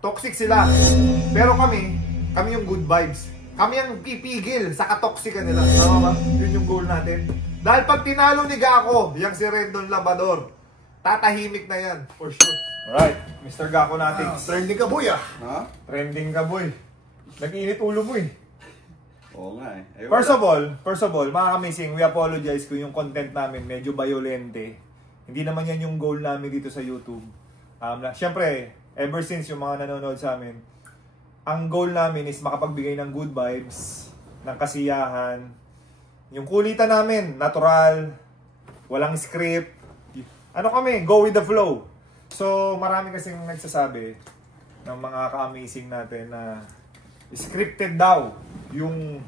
Toxic sila. Pero kami yung good vibes. Kami ang pipigil sa katoxican nila. Tama ba? Yun yung goal natin. Dahil pag tinalo ni Gako, yung si Rendon Labrador, tatahimik na yan. For sure. Alright, Mr. Gako natin. Trending ka, boy, ah. Ha? Trending ka, boy. Nag-init ulo mo eh. Oo nga eh. First of all, mga kamising, we apologize kung yung content namin medyo violente. Hindi naman yan yung goal namin dito sa YouTube. Siyempre, ever since yung mga nanonood sa amin, ang goal namin is makapagbigay ng good vibes, ng kasiyahan. Yung kulitan namin, natural, walang script. Ano kami, go with the flow. So, marami kasing nagsasabi ng mga ka-amazing natin na scripted daw yung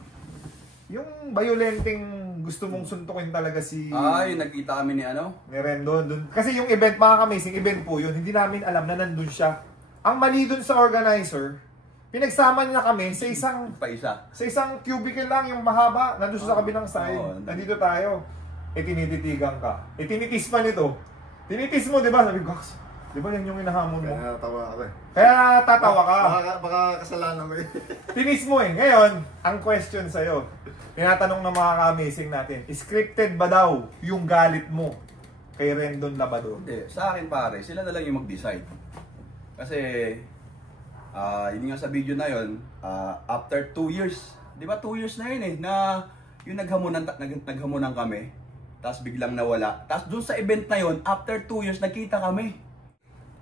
violenteng gusto mong suntukin talaga si yung nagkita kami ni ni Rendon dun. Kasi yung event, mga amazing event po yun, hindi namin alam na nandun siya. Ang mali dun sa organizer, pinagsama niya kami sa isang cubicle lang, yung mahaba, nandun sa kabilang side. Nandito tayo. Tinititigan ka. Tinitis pa nito. Tinitis mo, di ba? Sabi ko, di ba yan yung hinahamon mo? Kaya natawa ako eh. Kaya tatawa ka. Baka kasalanan ko eh. Tinis mo eh. Ngayon, ang question sa'yo, tinatanong ng mga ka-amazing natin, scripted ba daw yung galit mo kay Rendon Labrador? Hindi, sa akin pare, sila na lang yung mag-decide. Kasi, yun nga sa video na yun, after 2 years, di ba 2 years na yun eh, na yung naghamunan kami, tapos biglang nawala. Tapos dun sa event na yun, after 2 years, nakita kami.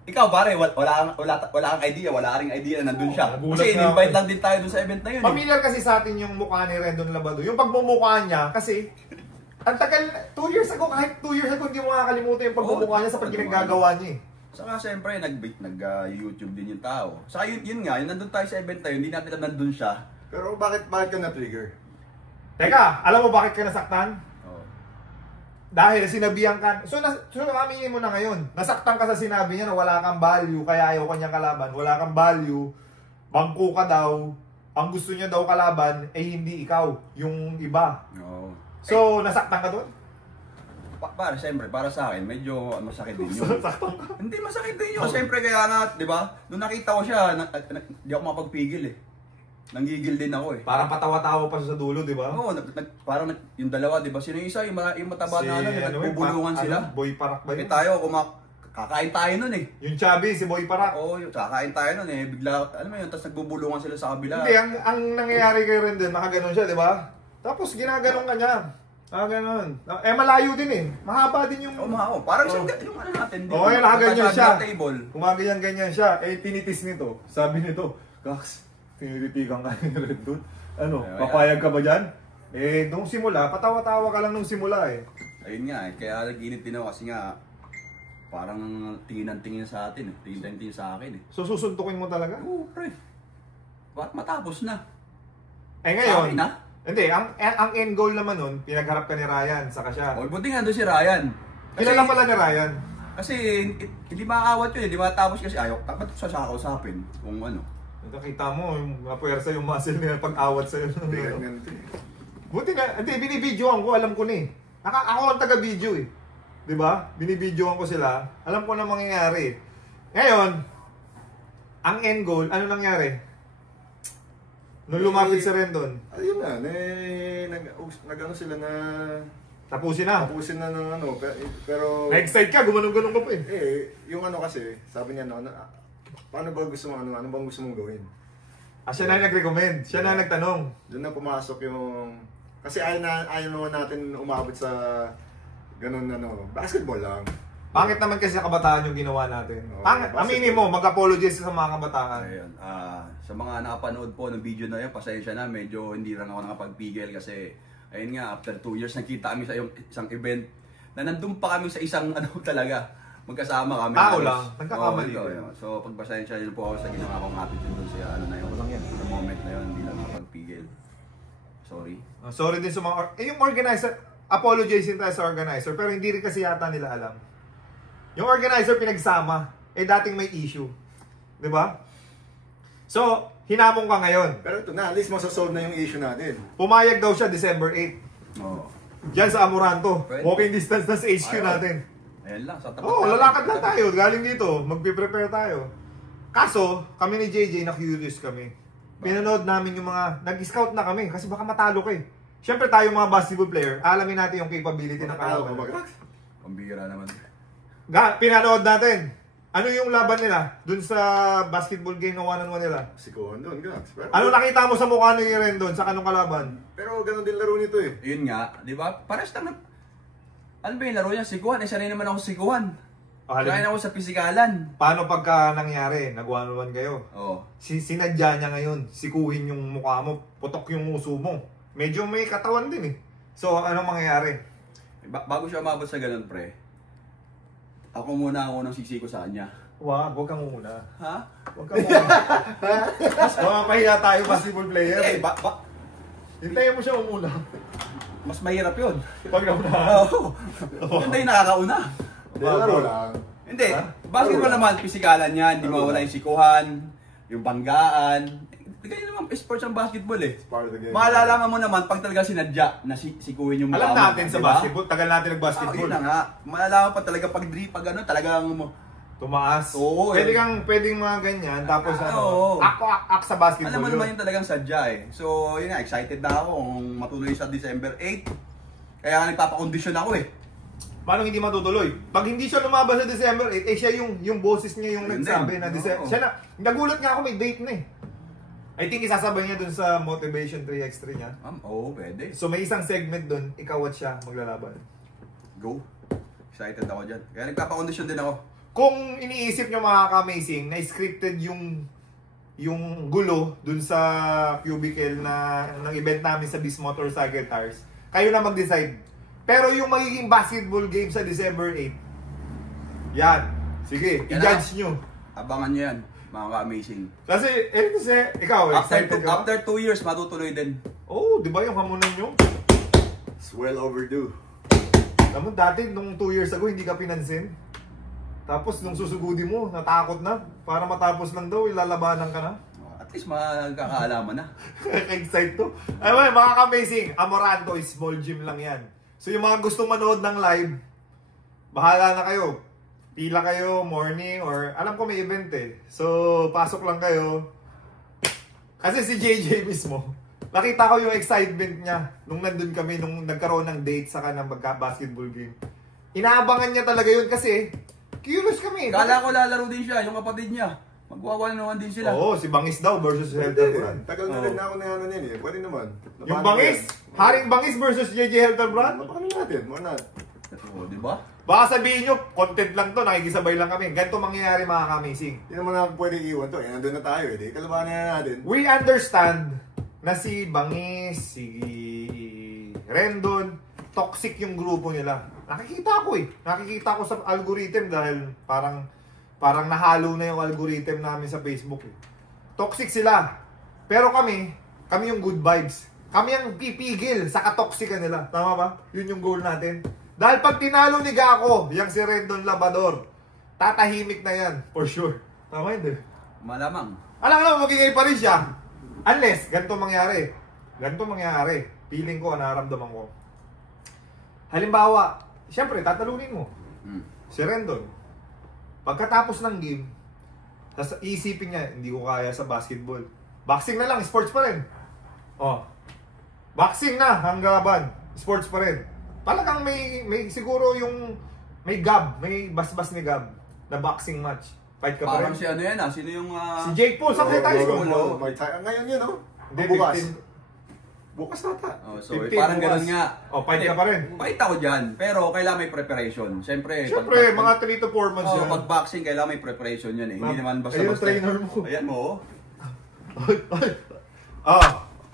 Ikaw pare, wala kang idea, wala ka ring idea na nandun siya. Kasi in-invite lang din tayo dun sa event na yun. Familiar kasi sa atin yung mukha ni Rendon Labrador. Yung pagmumukha niya, kasi ang tagal, 2 years ago, kahit 2 years ago, hindi mo makakalimutan yung pagmumukha niya sa pag-ginagagawa niya eh. Saka siyempre, nag-YouTube din yung tao. Saka yun nga, yung nandun tayo sa event na yun, hindi natin alam nandun siya. Pero bakit ka na-trigger? Teka, alam mo bakit ka nasaktan? Dahil sinabihan ka, so aminin mo na ngayon, nasaktan ka sa sinabi niya na wala kang value, kaya ayaw kanyang kalaban, wala kang value, bangko ka daw, ang gusto niya daw kalaban, hindi ikaw, yung iba. So, nasaktan ka doon? Para siyempre, para sa akin, medyo masakit din yun. Nasaktan ka? Hindi, masakit din yun. Siyempre, kaya nga, di ba, nung nakita ko siya, hindi ako mapagpigil eh. Nanggigil din ako eh. Parang patawa-tawa pa siya sa dulo, di ba? Oo, parang yung dalawa, di ba? Sino yung isa? Yung mataba na nagbubulungan sila. Boy Parak ba yun? Tayo, kakain tayo nun eh. Yung chubby, si Boy Parak. Oo, kakain tayo nun eh. Bigla, alam mo yun, tapos nagbubulungan sila sa kabila. Hindi, ang nangyayari kay Rendon, nakaganon siya, di ba? Tapos ginaganon ka niya. Ganon. Malayo din eh. Mahaba din yung... Parang yung ano natin. Oo, nakaganyan siya. Kumaganyan-ganyan siya. Tinitis nito. Sabi nito, Gax, tinititigan ka ni Rendon. Papayag ka ba dyan? Nung simula, patawa-tawa ka lang nung simula eh. Ayun nga eh, kaya nag-init din ako kasi nga parang tingin sa atin eh. Tingin sa akin eh. So susuntukin mo talaga? Oo, pre. Matapos na. Ngayon, hindi, ang end goal naman nun, pinagharap ka ni Ryan, saka siya. Buti nga doon si Ryan. Kilala pala ni Ryan. Kasi hindi makakawat yun eh, di matapos kasi ayaw. Dapat sa siya kausapin kung ano. Nakita mo, yung mapuwersa yung muscle niya pag-awat sa'yo. Buti na, hindi, binibidyoan ko, alam ko na eh. Ako ang taga-video eh. Diba? Binibidyoan ko sila, alam ko na mangyayari. Ngayon, ang end goal, ano nangyari? Nung lumapit si Rendon. Ayun na, nag-ano sila na... Tapusin na ng ano, pero... Na-excite ka, gumanong-ganong ka pa eh. Yung ano kasi, sabi niya paano ba gusto mo, ano bang gusto mong gawin? Siya na nag-recommend, siya na nagtanong. Doon na pumasok yung... Kasi ayaw naman natin umabot sa ganun basketball lang. Pangit naman kasi sa kabataan yung ginawa natin. Aminin mo, mag-apologize sa mga kabataan. Ayun, sa mga nakapanood po ng video na yun, pasensya na, medyo hindi lang ako nakapagpigil kasi ayun nga, after 2 years nakita kami sa isang event na nandun pa kami sa isang talaga, magkasama kami. Tao lang, nagkakamali din. So pagpasensya nyo po ako sa ginawa kong attitude dun sa na yun. Sa moment na yun, hindi lang nakapagpigil. Sorry. Sorry din sa mga... yung organizer, apologize din tayo sa organizer, pero hindi rin kasi yata nila alam. Yung organizer pinagsama, dating may issue. Di ba? So, hinamong ka ngayon. Pero ito na, at least masasolve na yung issue natin. Pumayag daw siya December 8. Diyan sa Amoranto. Pwede. Walking distance na sa HQ natin. Ayan lang, sa tapat. Lalakad lang tayo. Galing dito. Magpiprepare tayo. Kaso, kami ni JJ na-curious kami. Pinanood namin yung mga, nag-scout na kami kasi baka matalo ka eh. Siyempre tayo mga basketball player, alamin natin yung capability ng kalaban. Pambira naman. Pinanood natin. Ano yung laban nila dun sa basketball game na one-on-one nila? Sikuhan doon, Gax. Ano nakita mo sa mukha ni Rendon sa kanong kalaban? Pero ganun din laro nito eh. Yun nga, di ba? Pares lang. Ano ba yung laro niya? Sikuhan. Eh, sanay naman ako sikuhan. Kaya ako sa pisikalan. Paano pagka nangyari? Nag-one-on-one kayo? Oo. Sinadya niya ngayon. Sikuhin yung mukha mo. Putok yung uso mo. Medyo may katawan din eh. So, anong mangyayari? Bago siya umabot sa ganun, pre, ako muna ang unang sisiko sa kanya. Wag kang muna. Ha? Wag kang muna. Mapahiya tayo basketball player. Eh, Hintayin mo siya umuna. mas mahirap yun. Pag nauna. Oo. Yun tayo nakakauna. Laro lang. Hindi. Basketball naman, pisikalan yan. Hindi mawala yung sikuhan, yung banggaan. Ganyan naman, sports ang basketball eh. Part of the game. Maalalaman mo naman pag talaga sinadya na sikuhin yung mukha Alam mo, natin sa diba? basketball. Tagal natin nag-basketball. Yun na nga. Malalaman pa talaga pag drip, pag ano, talagang Tumaas. Oo, pwedeng mga ganyan. Tapos oo. ak sa basketball. alam mo yun. naman yung talagang sadya eh. So, yun nga, excited na ako kung matuloy sa December 8. Kaya nga nagpapakondisyon ako eh. Paano hindi matutuloy? Pag hindi siya lumabas sa December 8, siya yung boses niya yung Yun nagsabi din. na December. Oo. Siya na, nagulat nga ako may date na eh. I think isasabay niya dun sa Motivation 3x3 niya. Oo, pwede. So may isang segment dun, ikaw at siya maglalaban. Go. Excited ako dyan. Kaya nagpapakondisyon din ako. Kung iniisip nyo mga ka-amazing, na scripted yung gulo dun sa cubicle na ng event namin sa Beast Motorcycle Tires, kayo na mag-decide. Pero yung magiging basketball game sa December 8, yan. Sige, Yan i-judge nyo. Abangan nyo yan, mga ka-amazing. Kasi ikaw, excited ka ba? After 2 years, matutuloy din. Oh, di ba yung hamunan nyo? It's well overdue. Alam mo, dati, nung 2 years ago, hindi ka pinansin. Tapos, nung susugudi mo, natakot na. Para matapos lang daw, ilalabanan ka na. At least magkakaalaman na. Excite to. Ay, mga ka-amazing, Amoranto is small gym lang yan. So, yung mga gusto manood ng live, bahala na kayo. Pila kayo, morning, or alam ko may event eh. So, pasok lang kayo. Kasi si JJ mismo, nakita ko yung excitement niya nung nandun kami, nung nagkaroon ng date sa kanang magka-basketball game. Inaabangan niya talaga yun kasi curious kami. Kala ko lalaro din siya, yung kapatid niya. Magwawan naman din sila. Oo, si Bangis daw versus Helter Brand. Tagal na rin ako na ano yan eh. Pwede naman. Yung Bangis, Haring Bangis versus JJ Helter Brand. Napakano natin, why not? Oo, di ba? Baka sabihin nyo, content lang to, nakikisabay lang kami. Ganito mangyayari mga ka-amazing. Hindi naman natin pwede iwan to. Eh, nandun na tayo eh. Kalabahan na natin. We understand na si Bangis, si Rendon, toxic yung grupo nila. Nakikita ko eh. Nakikita ko sa algorithm dahil parang nahalo na yung algorithm namin sa Facebook eh. Toxic sila. Pero kami yung good vibes. Kami ang pipigil sa katoxican nila. Tama ba? Yun yung goal natin. Dahil pag tinalo ni Gako, yung si Rendon Labador, tatahimik na yan. For sure. Tama yun eh. Malamang. Alam magiging pa rin siya. Unless, ganito mangyari. Feeling ko, nararamdaman ko. Halimbawa, siyempre, tatalunin mo. Si Rendon. Pagkatapos ng game, isipin niya, hindi ko kaya sa basketball. Boxing na lang, sports pa rin. Oh. Boxing na, hanggang laban. Sports pa rin. Talagang may siguro yung may basbas ni Gab na boxing match. Fight ka pa Parang rin. si ano yan ah, sino yung... Si Jake Paul, sa tayo ko. Ngayon yun, no? Hindi, Bukas. 15. Bukas nata. Oh, so 15 parang bukas. ganun nga. Oh, fight ka pa rin. Fight ako dyan, pero kailangan may preparation. Siyempre, Mga 3 to 4 months yan. pag boxing, kailangan may preparation yan eh. Hindi naman Ayun, basta-basta. trainer mo. Ayan mo. Oh,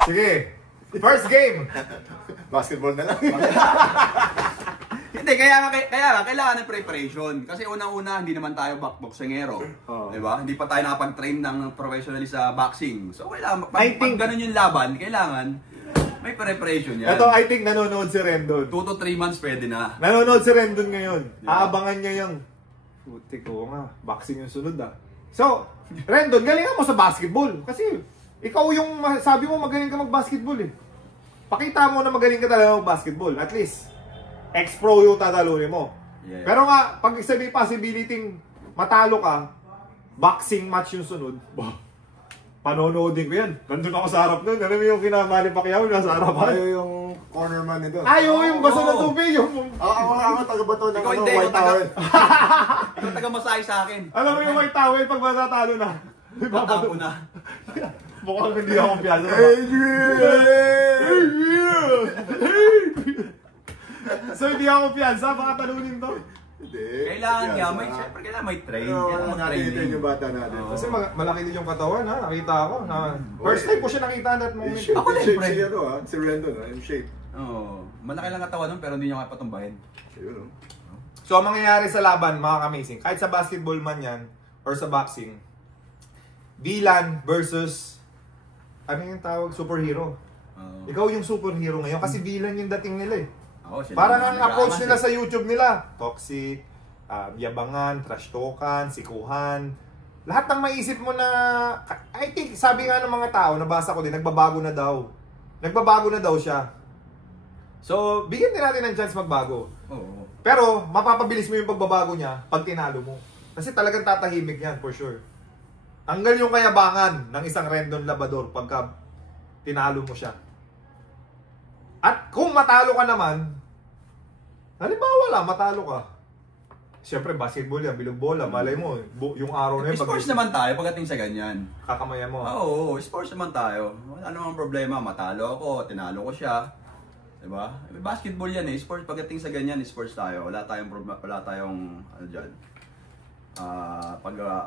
sige. First game. Basketball na lang. Hindi, kaya kailangan ng preparation. Kasi unang-una, hindi naman tayo boxingero. Oh. Diba? Hindi pa tayo nakapag-train ng professionally sa boxing. So, kailangan, I think- pag ganun yung laban, kailangan may preparation yan. Ito, I think nanonood si Rendon. 2 to 3 months pwede na. Nanonood si Rendon ngayon. Diba? Aabangan niya yung puti ko nga, boxing yung sunod ah. So, Rendon, galingan mo sa basketball. Kasi, ikaw yung sabi mo magaling ka mag-basketball eh. Pakita mo na magaling ka talaga mag-basketball. At least, ex-pro yung tatalunin mo. Yeah. Pero nga, pag sabi possibility matalo ka, boxing match yung sunod, panonoodin ko yan. Nandun ako sa harap nun. Alam mo yung kinamali Pacquiao, nasa harapan. Ayaw yung cornerman nito. Ayaw yung basa na tubig. Ako taga-bato ng Ikaw hindi, white towel. Ikaw taga-masahe sa akin. Alam mo yung white towel pag matatalo na. Tatapo na. Mukhang hindi ako piyasa. So hindi ako piyansa, baka talunin to. Hindi. Kailangan niya, syempre kailangan may train. Pero Kailangan natin mag-training. yung bata natin. Kasi malaki din yung katawan ha, nakita ko. First time ko siya nakita that In moment. shape, Ako in din, shape pre. si ano si Rendon in shape. Oo. Malaki lang katawan nun pero hindi niya kaya patumbahin. Ayun oh. So ang mangyayari sa laban, mga kamazing, kahit sa basketball man yan, or sa boxing, Villain versus, ano yung tawag, superhero. Ikaw yung superhero ngayon kasi villain yung dating nila eh. Parang ang approach nila sa YouTube nila, toxic, yabangan, trash talkan, sikuhan. Lahat ng maisip mo na, I think, sabi nga ng mga tao, nabasa ko din, nagbabago na daw. Nagbabago na daw siya. So, bigyan din natin ng chance magbago. Oo. Pero, mapapabilis mo yung pagbabago niya pag tinalo mo. Kasi talagang tatahimik yan, for sure. Tanggal yung kayabangan ng isang Rendon Labrador pagka tinalo mo siya. At kung matalo ka naman, halimbawa lang, matalo ka. Siyempre, basketball yan, bilog bola, malay mo, yung araw na yun. Sports naman tayo pagdating sa ganyan. Kakamayan mo. Oo, sports naman tayo. Wala namang problema, matalo ako, tinalo ko siya. Diba? Basketball yan eh, sports pagdating sa ganyan, sports tayo. Wala tayong problema, wala tayong ano diyan.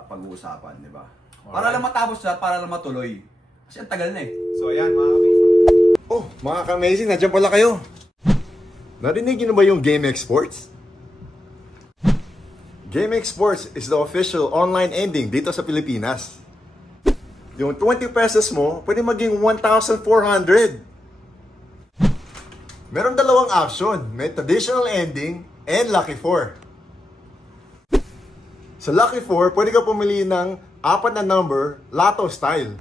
Pag-uusapan, di ba? Para lang matapos siya, para lang matuloy. Kasi ang tagal na eh. So ayan, mga kamazing. Oh, mga ka-amazing, nandiyan pala kayo. Narinig niyo na ba yung GameX Sports? GameX Sports is the official online ending dito sa Pilipinas. Yung 20 pesos mo, pwede maging 1,400. Meron dalawang option, may traditional ending and Lucky 4. Sa Lucky 4, pwede ka pumili ng 4 na number, Lotto style.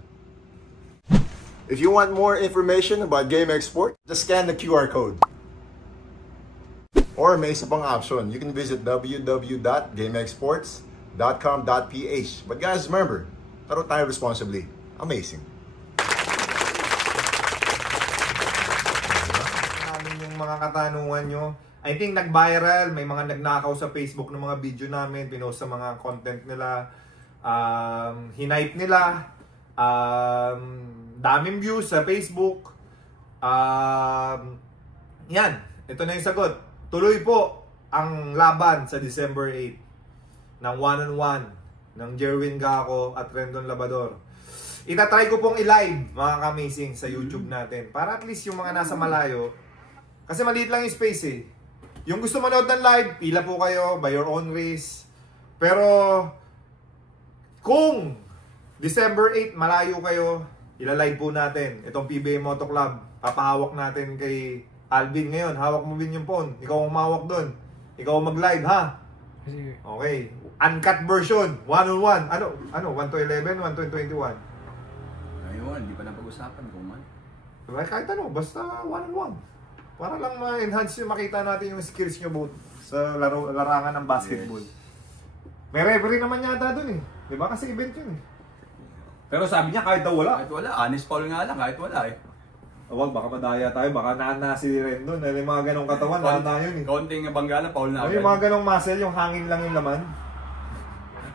If you want more information about GameX Sports, just scan the QR code. Or may isa pang option, you can visit www.gamexsports.com.ph. But guys, remember, laro tayo responsibly. Amazing. Namin yung mga katanungan nyo. I think nag-viral, may mga nagnakaw sa Facebook ng mga video namin, pinost sa mga content nila, hinipe nila, daming views sa Facebook. Yan, ito na yung sagot. Tuloy po ang laban sa December 8 ng 1-on-1 ng Jerwin Gaco at Rendon Labrador. Itatry ko pong i-live, mga kamazing, sa YouTube natin. Para at least yung mga nasa malayo, kasi maliit lang yung space eh. Yung gusto manood ng live, pila po kayo, by your own risk. Pero, kung December 8, malayo kayo, ilalive po natin. Itong PBA Moto Club, papahawak natin kay Alvin ngayon. Hawak mo din yung phone. Ikaw ang mawak doon. Ikaw ang mag-live, ha? Sige. Okay. Uncut version, 1-on-1. Ano? 1 to 11, 1 to 21. Ayun, hindi pa napag-usapan kung man. Diba? Kahit ano, basta 1-on-1. Para lang ma-enhance yung makita natin yung skills nyo both sa larangan ng basketball. Yes. May referee naman yata dun eh. Diba? Kasi event yun eh. Pero sabi niya kahit daw wala. Kahit wala, honest foul nga lang, kahit wala eh. Wag, baka madaya tayo. Baka nana si Rendon. Yung mga ganong katawan, nana yun eh. Konting bangga na, foul na. Yung mga ganong muscle, yung hangin lang yung laman.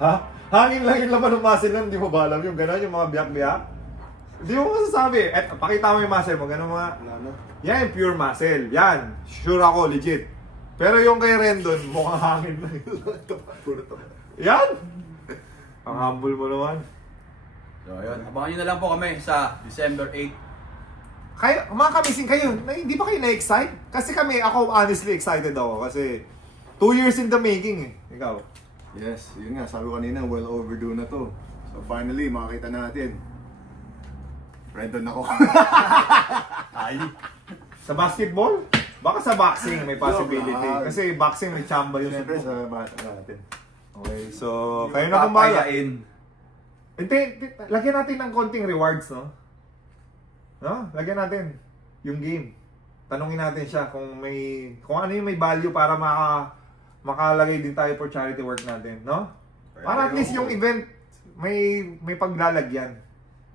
Ha? Hangin lang yung laman ng muscle lang, di mo ba alam yung gano'n, yung mga biyak-biyak? Hindi mo masasabi. Pakita mo yung muscle mo, gano'n mga... Yan, pure muscle. Yan. Sure ako, legit. Pero yung kay Rendon, mukhang hangin lang. Yan! Ang humble mo naman. So, ayun. Abangan nyo na lang po kami sa December 8. Kaya, mga kamising kayo, hindi ba kayo na-excite? Kasi kami, ako honestly excited ako. Kasi 2 years in the making eh. Ikaw? Yes, yun nga, sabi ko kanina, well overdue na to. So finally, makakita natin. Rendon ako. Ay. Sa basketball? Baka sa boxing may possibility. Kasi boxing may chamba yun. Siyempre sa bata natin. Okay, so kayo na kung bahala. Papayain. Hindi, lagyan natin ng konting rewards, no? No? Lagyan natin yung game. Tanungin natin siya kung ano yung may value para makalagay din tayo for charity work natin, no? Para at least yung event may paglalagyan.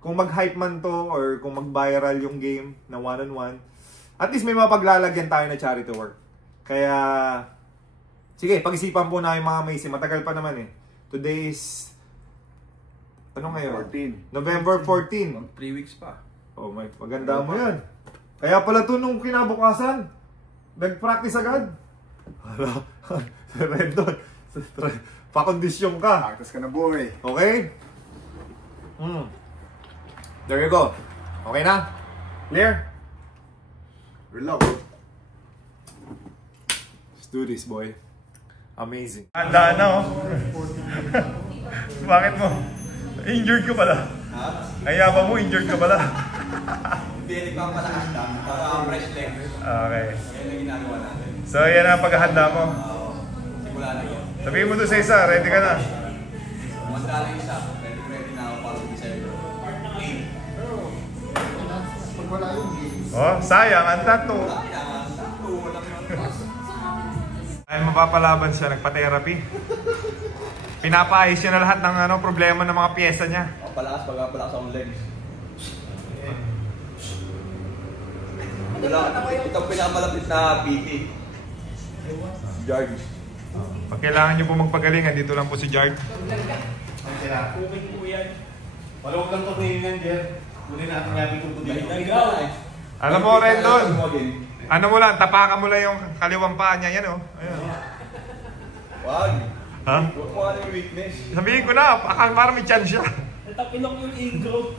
Kung mag-hype man to or kung mag-viral yung game na one-on-one, at least may mapaglalagyan tayo na charity work. Kaya, sige, pag-isipan po na yung mga Macy. Matagal pa naman eh. Today is, ano ngayon? 14. November 14. 3 weeks pa. Oh, may maganda mo yan. Kaya pala to nung kinabukasan, nag-practice agad. Rendon, pakondisyon ka. Practice ka na, boy. Okay? There you go. Okay na? Clear? Relax. Let's do this, boy. Amazing. Handa na, oh. Bakit mo? Injured ka pala. Ha? Kaya ba mo, injured ka pala? Hindi, nagpapalakas lang. Para fresh leg. Okay. Yan ang ginagawa natin. So, yan ang paghahanda mo. Simula na yan. Sabihin mo doon sa isa, ready ka na. Manda na isa. Ready na ako para sa December. Pag wala yung game. Oh, sayang, ang tato. Kaya, sakto. Walang Ay, mapapalaban siya, nagpa-therapy. Pinapaayos niya na lahat ng problema ng mga pyesa niya. pagpapalakas ang legs. Ito ang pinamalapit na PT. George. Pag kailangan niyo po magpagaling, dito lang po si Jard. Okay po yan. Walang lang to yan, Jer. Muli natin namin ito dito. Alam mo, Rendon, ano mo lang, tapakan mo lang yung kaliwang paa niya, yan oh. Ayan. Wag. Ha? Huwag mo ano yung weakness. Sabihin ko na, parang may chance siya. Natapilok yung ingrow.